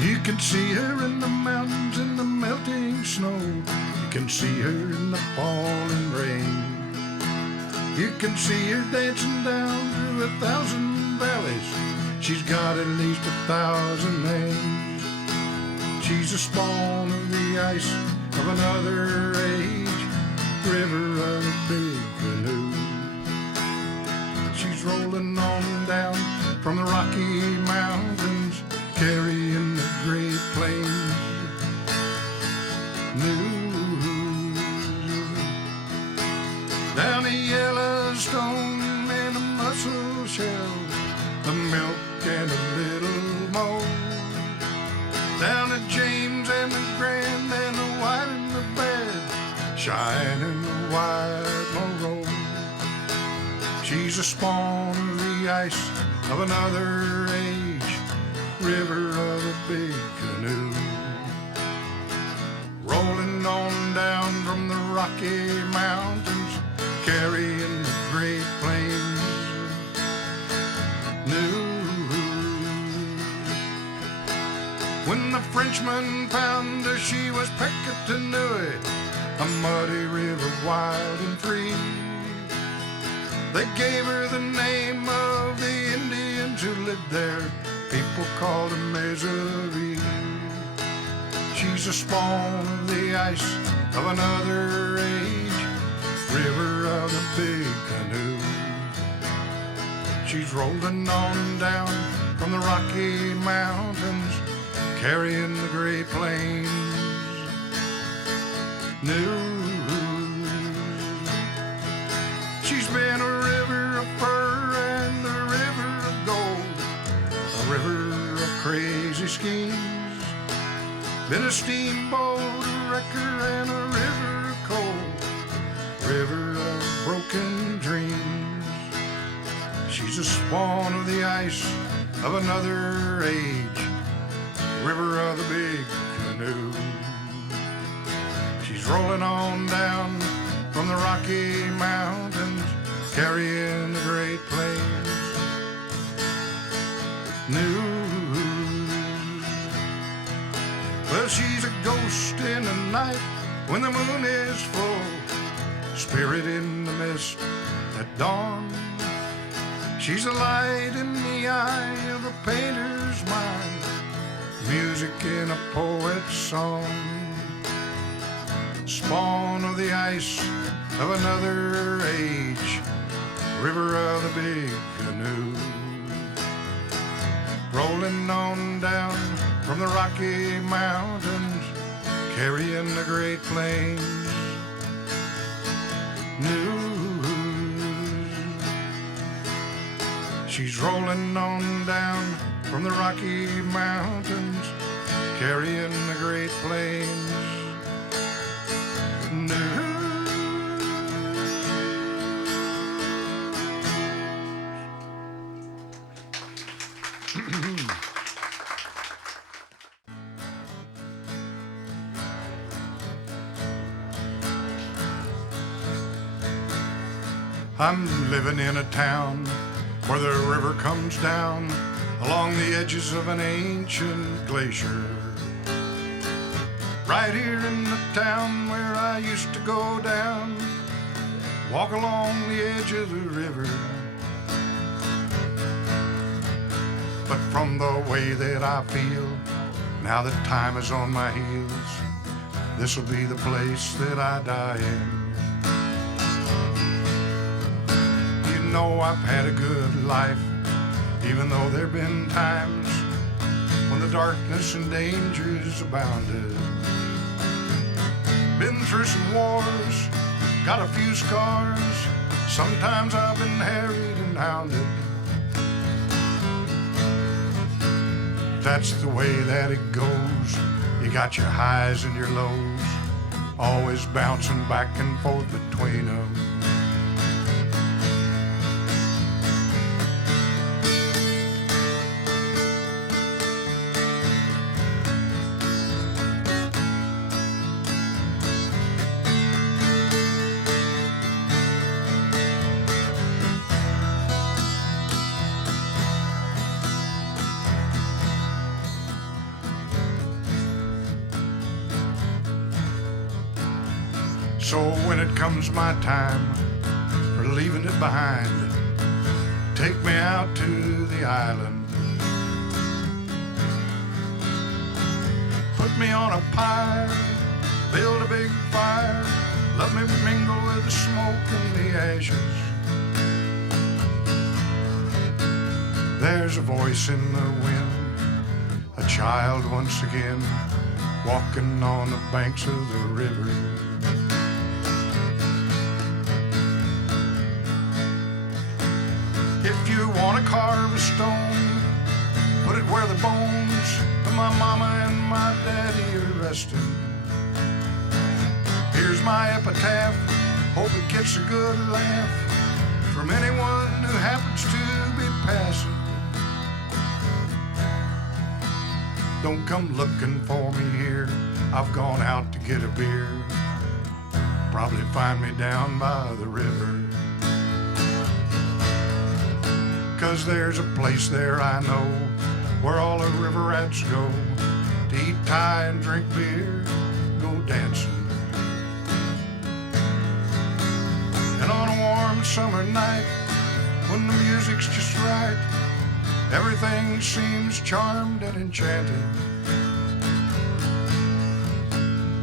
You can see her in the mountains in the melting snow. You can see her in the falling rain. You can see her dancing down through 1,000 valleys. She's got at least 1,000 names. She's a spawn of the ice of another age, river of a big canoe. She's rolling on down from the Rocky Mountains, carrying the Great Plains news. Down to Yellowstone and a mussel shell, the milk and a little more. Down to James and the Grand and the White and the Bad, shining the white Monroe. She's a spawn of the ice of another age, river of a big canoe. Rolling on down from the Rocky Mountains, carrying the Great Plains news. When the Frenchman found her, she was Peckatanui, a muddy river wild and free. They gave her the name of the Indians who lived there. People called her Misery. She's a spawn of the ice of another age, river of a big canoe. She's rolling on down from the Rocky Mountains, carrying the Great Plains news. She's been a river of fur and a river of gold, a river of crazy schemes. Been a steamboat, a wrecker, and a river of coal, river of broken dreams. She's a spawn of the ice of another age, river of the big canoe. She's rolling on down from the Rocky Mountains, carrying the Great Plains news. Well, she's a ghost in the night when the moon is full, spirit in the mist at dawn. She's a light in the eye of a painter's mind, music in a poet's song. Spawn of the ice of another age, river of the big canoe. Rolling on down from the Rocky Mountains, carrying the Great Plains news. She's rolling on down from the Rocky Mountains, carrying the Great Plains news. I'm living in a town where the river comes down along the edges of an ancient glacier. Right here in the town where I used to go down, walk along the edge of the river. But from the way that I feel, now that time is on my heels, this'll be the place that I die in. You know I've had a good life, even though there've been times when the darkness and dangers abounded. Been through some wars, got a few scars, sometimes I've been harried and hounded. That's the way that it goes. You got your highs and your lows, always bouncing back and forth between them. So when it comes my time for leaving it behind, take me out to the island. Put me on a pyre, build a big fire, let me mingle with the smoke and the ashes. There's a voice in the wind, a child once again, walking on the banks of the river. If you want to carve a stone, put it where the bones of my mama and my daddy are resting. Here's my epitaph, hope it gets a good laugh from anyone who happens to be passing. Don't come looking for me here, I've gone out to get a beer. Probably find me down by the river. 'Cause there's a place there I know where all the river rats go to eat Thai and drink beer, go dancing. And on a warm summer night, when the music's just right, everything seems charmed and enchanted.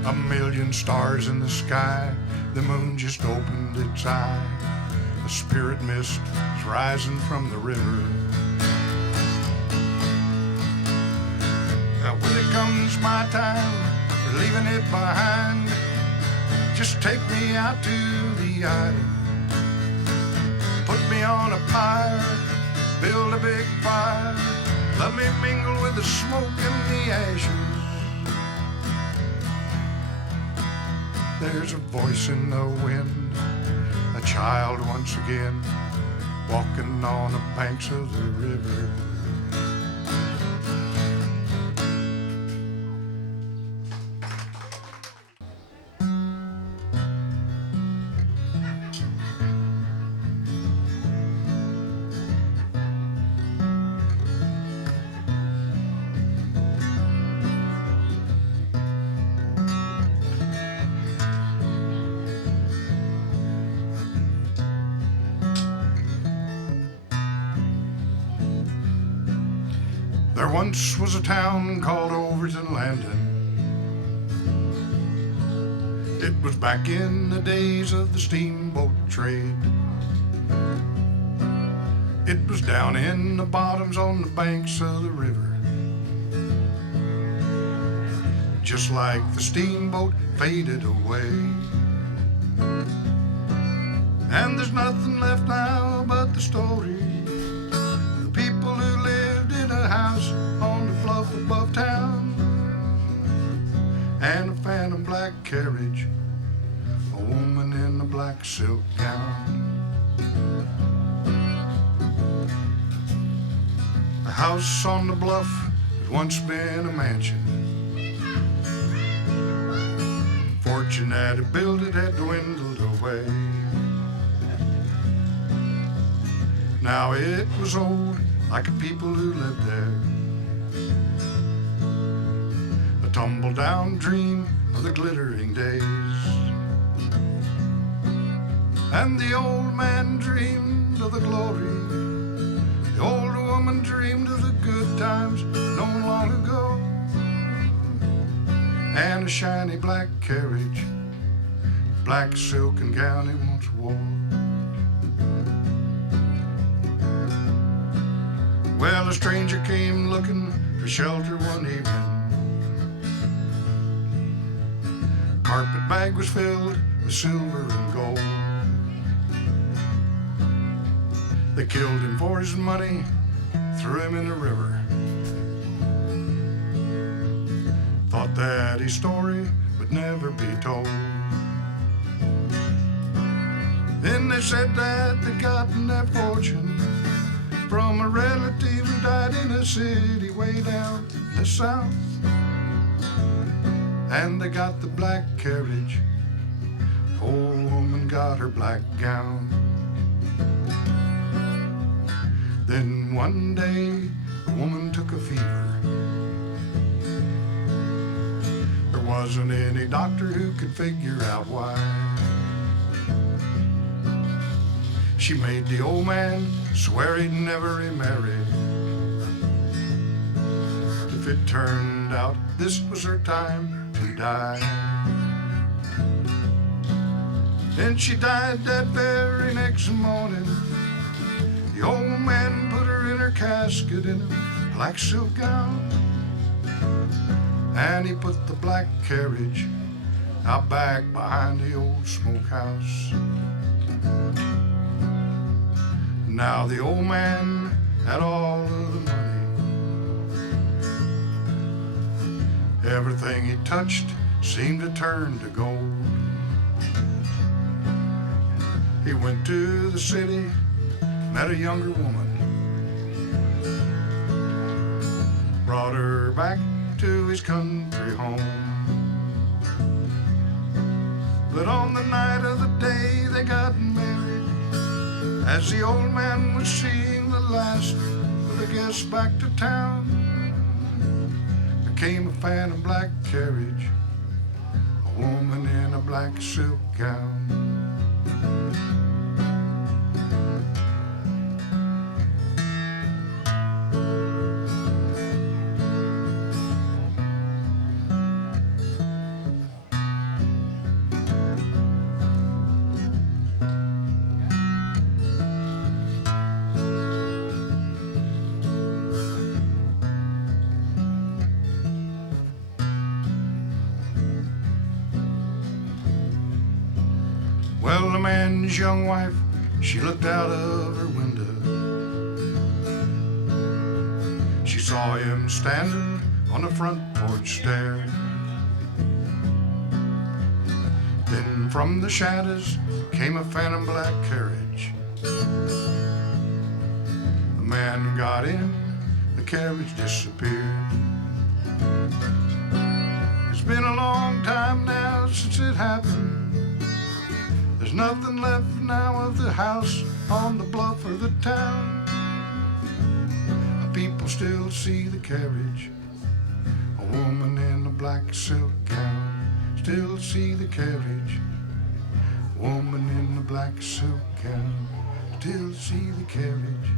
A million stars in the sky, the moon just opened its eye. A spirit mist is rising from the river. Now when it comes my time for leaving it behind, just take me out to the island. Put me on a pyre, build a big fire, let me mingle with the smoke and the ashes. There's a voice in the wind, a child once again, walking on the banks of the river. There once was a town called Overton Landing. It was back in the days of the steamboat trade. It was down in the bottoms on the banks of the river. Just like the steamboat faded away. And there's nothing left now but the story. The people who lived in a house on the bluff above town, and a phantom black carriage, a woman in a black silk gown. The house on the bluff had once been a mansion. Fortune that had built it had dwindled away. Now it was old, like the people who lived there. A tumble-down dream of the glittering days. And the old man dreamed of the glory. The old woman dreamed of the good times known long ago. And a shiny black carriage, black silken gown he once wore. Well, a stranger came looking for shelter one evening. Carpet bag was filled with silver and gold. They killed him for his money, threw him in the river. Thought that his story would never be told. Then they said that they'd gotten their fortune from a relative who died in a city way down in the south. And they got the black carriage, the old woman got her black gown. Then one day the woman took a fever. There wasn't any doctor who could figure out why. She made the old man swear he'd never remarry. If it turned out this was her time to die. And she died that very next morning. The old man put her in her casket in a black silk gown, and he put the black carriage out back behind the old smokehouse. Now the old man had all of the money. Everything he touched seemed to turn to gold. He went to the city, met a younger woman, brought her back to his country home. But on the night of the day they got married, as the old man was seeing the last of the guests back to town, there came a phantom black carriage, a woman in a black silk gown. Well, the man's young wife, she looked out of her window. She saw him standing on the front porch stair. Then from the shadows came a phantom black carriage. The man got in, the carriage disappeared. It's been a long time now since it happened. There's nothing left now of the house on the bluff or the town. People still see the carriage, a woman in a black silk gown. Still see the carriage, woman in a black silk gown. Still see the carriage,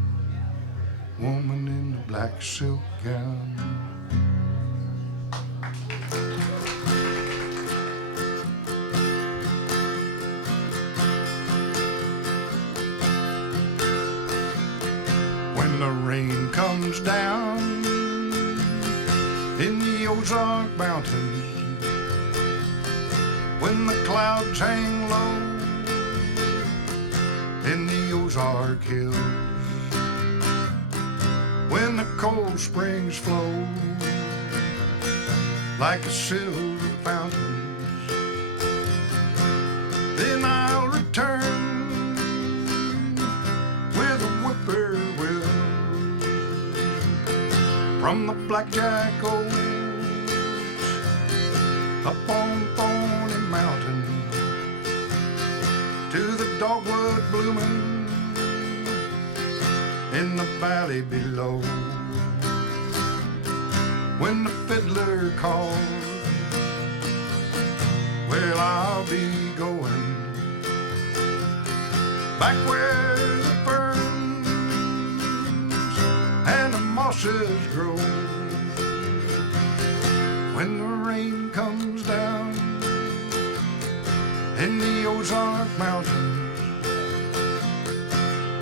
woman in a black silk gown. When the rain comes down in the Ozark Mountains, when the clouds hang low in the Ozark Hills, when the cold springs flow like a silver fountains, then I'll return with a whippoorwill from the blackjack oaks up on Thorny Mountain to the dogwood blooming in the valley below. When the fiddler calls, well, I'll be going back where the ferns and the mosses grow. When the rain comes down in the Ozark Mountains,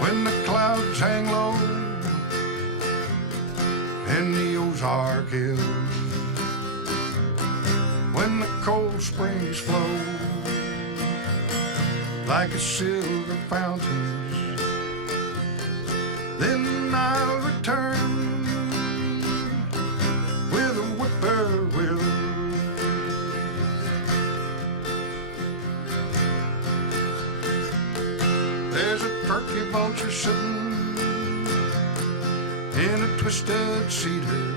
when the clouds hang low in the Ozark Hills, when the cold springs flow like a silver fountains, then I'll return with a whippoorwill. There's a turkey vulture sitting in a twisted cedar.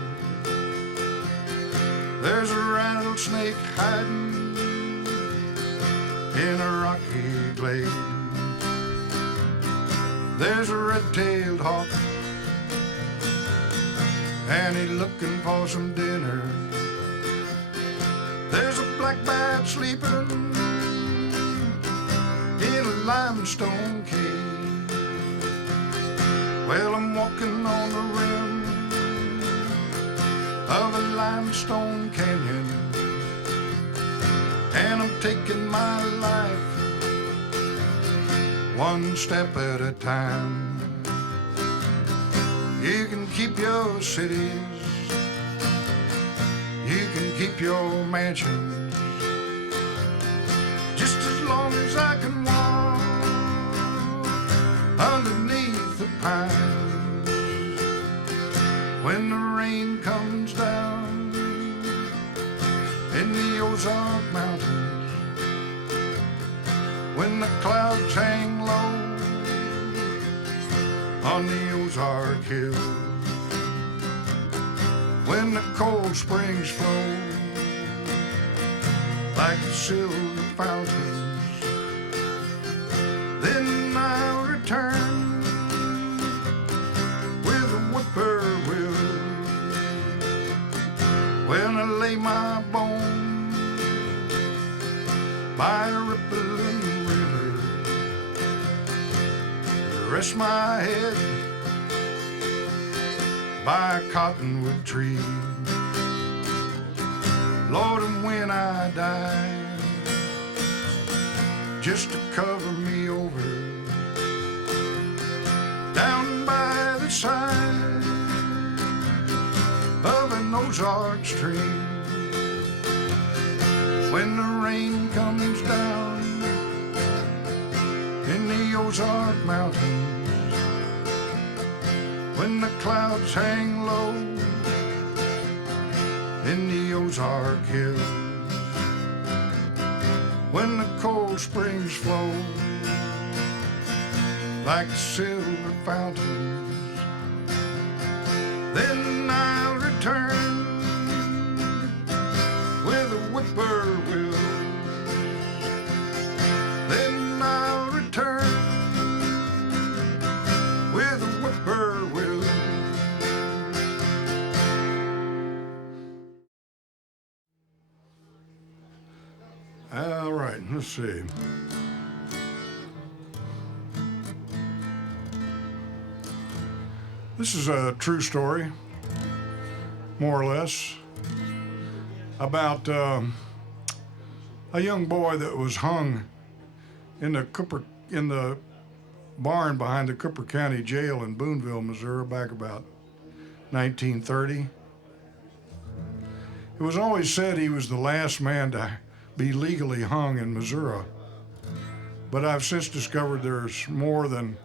There's a rattlesnake hiding in a rocky glade. There's a red-tailed hawk and he's looking for some dinner. There's a black bat sleeping in a limestone cave. Well, I'm walking on the rim of a limestone canyon, and I'm taking my life one step at a time. You can keep your cities, you can keep your mansions, just as long as I can walk underneath the pines. When the rain comes down in the Ozark Mountains, when the clouds hang low on the Ozark Hills, when the cold springs flow like silver fountains, then I'll return with a whippoorwill. When I lay my bones by a rippling river, rest my head by a cottonwood tree. Lord, and when I die, just to cover me over, down by the side of an Ozark stream. When the rain comes down in the Ozark Mountains, when the clouds hang low in the Ozark Hills, when the cold springs flow like silver fountains, then I'll return with a whippoorwill. Then I'll return with a whippoorwill. All right, let's see. This is a true story, more or less, about a young boy that was hung in the barn behind the Cooper County Jail in Boonville, Missouri, back about 1930. It was always said he was the last man to be legally hung in Missouri, but I've since discovered there's more than.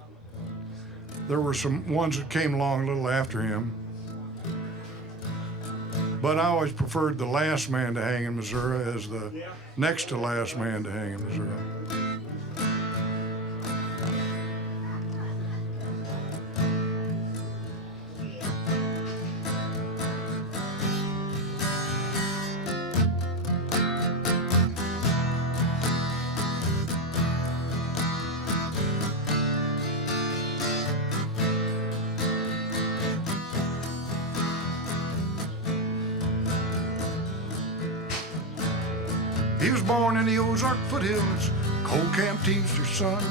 There were some ones that came along a little after him, but I always preferred the last man to hang in Missouri as the next to last man to hang in Missouri. He was born in the Ozark foothills, coal camp teamster's son.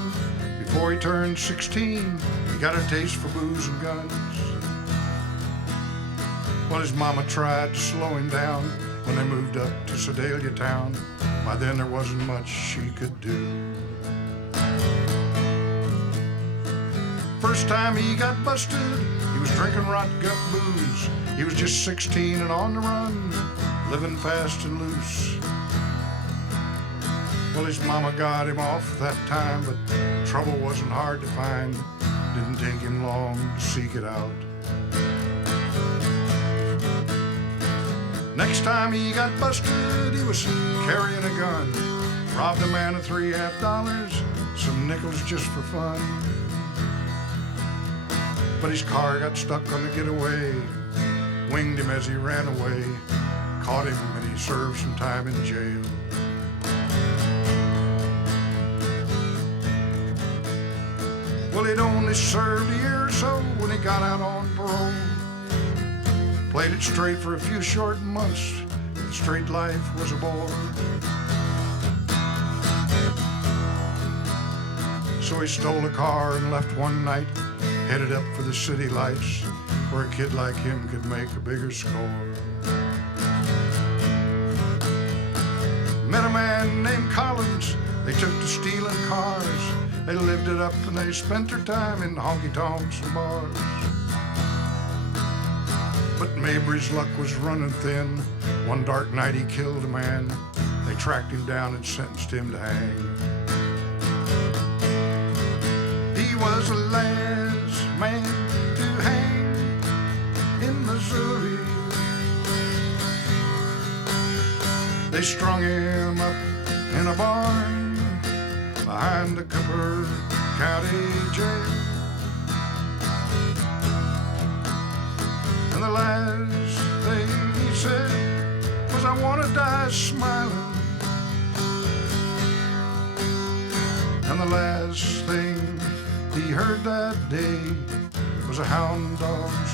Before he turned 16, he got a taste for booze and guns. Well, his mama tried to slow him down when they moved up to Sedalia town. By then there wasn't much she could do. First time he got busted, he was drinking rot gut booze. He was just 16 and on the run, living fast and loose. Well, his mama got him off that time, but trouble wasn't hard to find. Didn't take him long to seek it out. Next time he got busted, he was carrying a gun. Robbed a man of $3.50, some nickels just for fun. But his car got stuck on the getaway, winged him as he ran away, caught him and he served some time in jail. Well, he'd only served a year or so when he got out on parole. Played it straight for a few short months. The straight life was a bore. So he stole a car and left one night, headed up for the city lights where a kid like him could make a bigger score. Met a man named Collins, they took to stealing cars. They lived it up and they spent their time in honky-tonks and bars. But Mabry's luck was running thin. One dark night he killed a man. They tracked him down and sentenced him to hang. He was the last man to hang in Missouri. They strung him up in a barn behind the Cooper County Jail. And the last thing he said was, I want to die smiling. And the last thing he heard that day was a hound dog's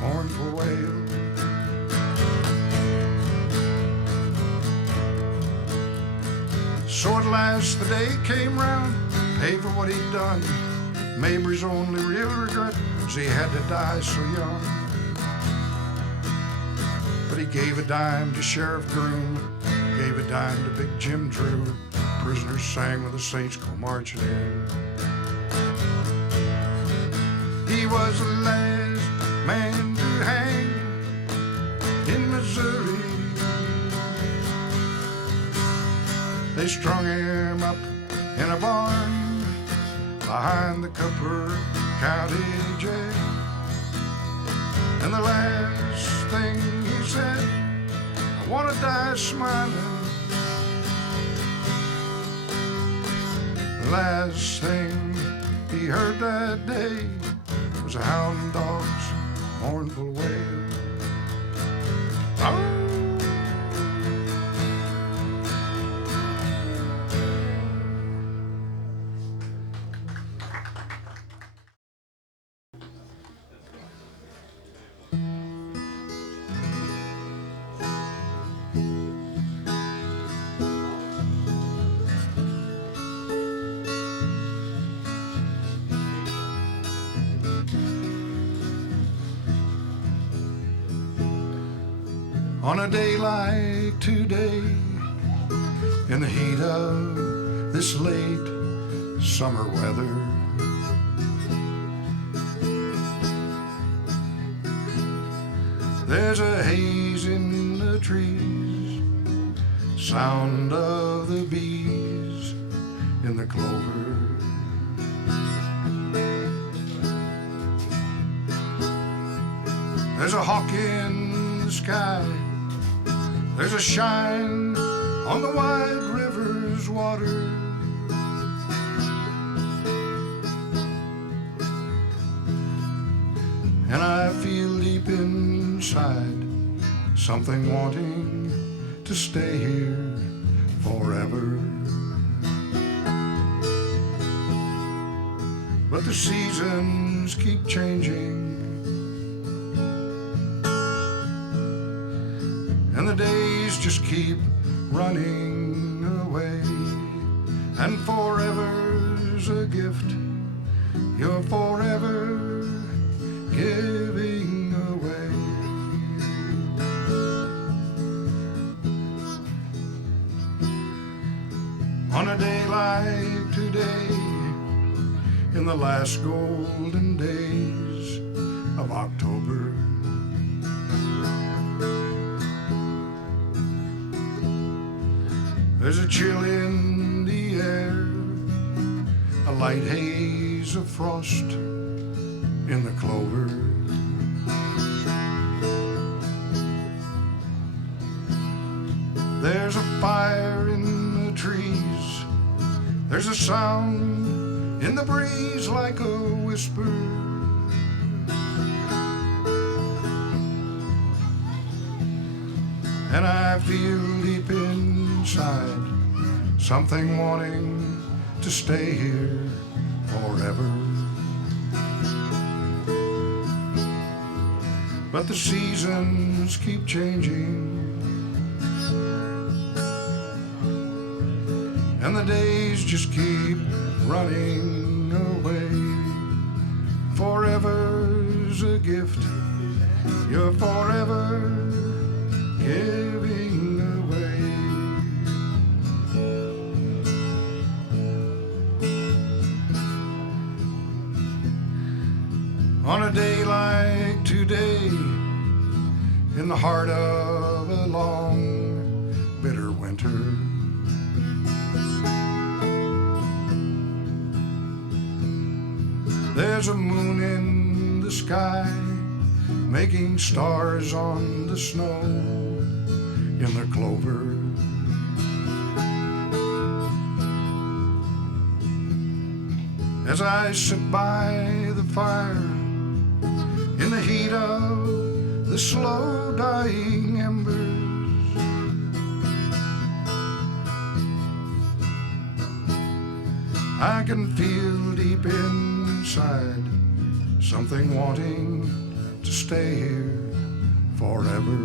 mournful wail. So at last the day came round, paid for what he'd done. Mabry's only real regret was he had to die so young. But he gave a dime to Sheriff Groom, gave a dime to Big Jim Drew. Prisoners sang with the saints go marching in. He was the last man to hang in Missouri. They strung him up in a barn behind the Cooper County Jail. And the last thing he said, I want to die smiling. The last thing he heard that day was a hound dog's mournful wail. Oh. On a day like today, in the heat of this late summer weather, there's a haze in the trees, sound of the bees in the clover. There's a hawk in the sky, there's a shine on the wide river's water. And I feel deep inside something wanting to stay here forever. But the seasons keep changing, and the days just keep running away. And forever's a gift you're forever giving away. On a day like today, in the last golden days of October, there's a chill in the air, a light haze of frost in the clover. There's a fire in the trees, there's a sound in the breeze like a whisper. And I feel deep inside something wanting to stay here forever. But the seasons keep changing, and the days just keep running away. forever's a gift you're forever giving away. On a day like today, in the heart of a long, bitter winter, there's a moon in the sky, making stars on the snow in the clover. As I sit by the fire in the heat of the slow dying embers, I can feel deep inside something wanting to stay here forever.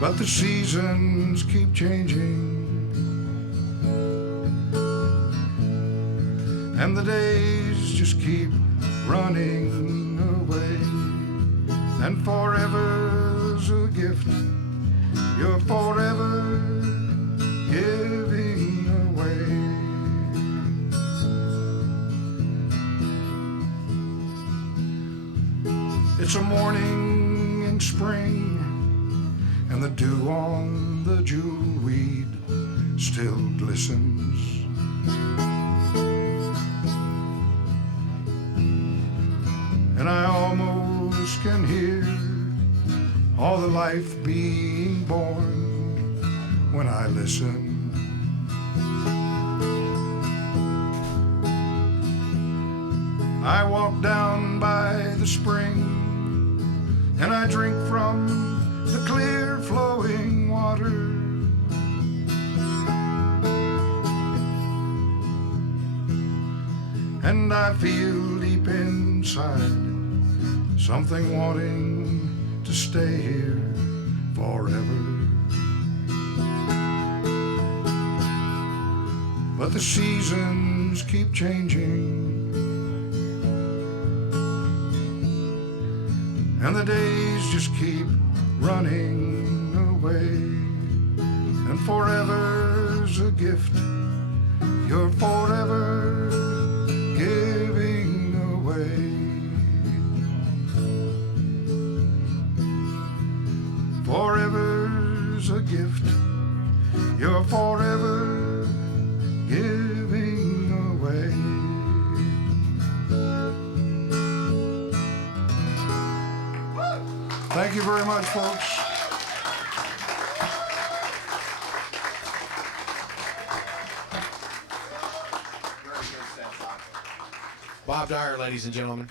But the seasons keep changing, and the days just keep running away, and forever's a gift you're forever giving away. It's a morning in spring, and the dew on the jewelweed still glistens. And I almost can hear all the life being born when I listen. I walk down by the spring, and I drink from the clear flowing water. And I feel deep inside something wanting to stay here forever. But the seasons keep changing, and the days just keep running away, and forever's a gift you're forever giving away. Forever's a gift you're forever giving away. Thank you very much, folks. Bob Dyer, ladies and gentlemen.